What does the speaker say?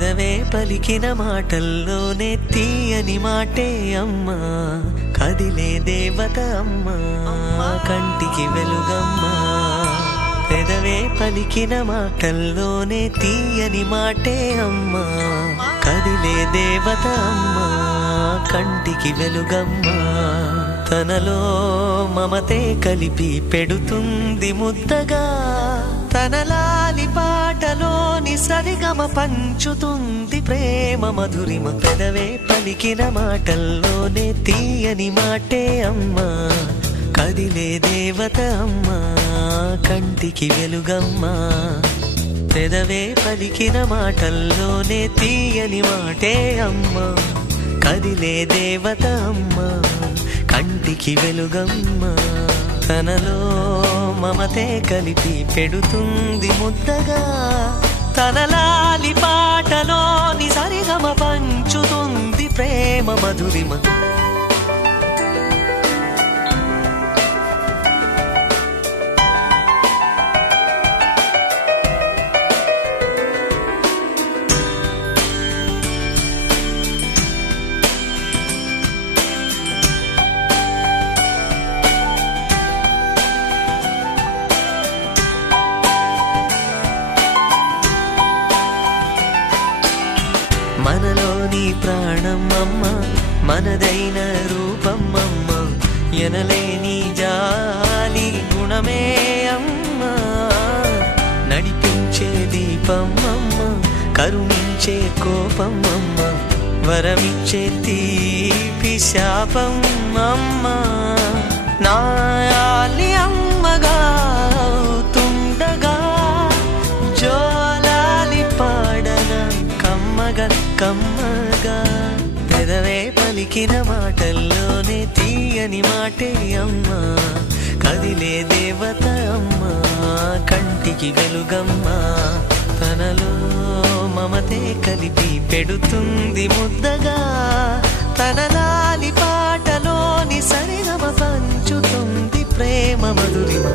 పెదవే పలికిన మాటల్లోనే తీయని మాటే అమ్మా, కదిలే దేవత అమ్మా, కంటికి వెలుగమ్మా. పెదవే పలికిన మాటల్లోనే తీయని మాటే అమ్మా, కదిలే దేవత అమ్మా, కంటికి వెలుగమ్మా. తనలో మమతే కలిపి పెడుతుంది ముద్దగా, తనలాలి పాటలోని సరిగమ పంచుతుంది ప్రేమ మధురిమ. పెదవే పలికిన మాటల్లోనే తీయని మాటే అమ్మా, కదిలే దేవత అమ్మా, కంటికి వెలుగమ్మా. పెదవే పలికిన మాటల్లోనే తీయని మాటే అమ్మా, కదిలే దేవత అమ్మా, కంటికి వెలుగమ్మా. తనలో మమతే కలిపి పెడుతుంది ముద్దగా, తనలాలి పాటలోని సరిగమ పంచుతుంది ప్రేమ మధురిమ. మనలోని ప్రాణం అమ్మ, మనదైన రూపం అమ్మ, ఎనలేని జాలి గుణమే అమ్మ. నడిపించే దీపం అమ్మ, కరుణించే కోపం అమ్మ, వరమిచ్చే తీపి శాపం అమ్మ. నాయాలి అమ్మగా అవుతుండగా, జోలాలి పాడన కమ్మగా కమ్మగా. పెదవే పలికిన మాటల్లోనే తీయని మాటే అమ్మా, కదిలే దేవత అమ్మా, కంటికి వెలుగమ్మా. తనలో మమతే కలిపి పెడుతుంది ముద్దగా, తనలాలి పాటలోని సరిగమ పంచుతుంది ప్రేమ మధురిమ.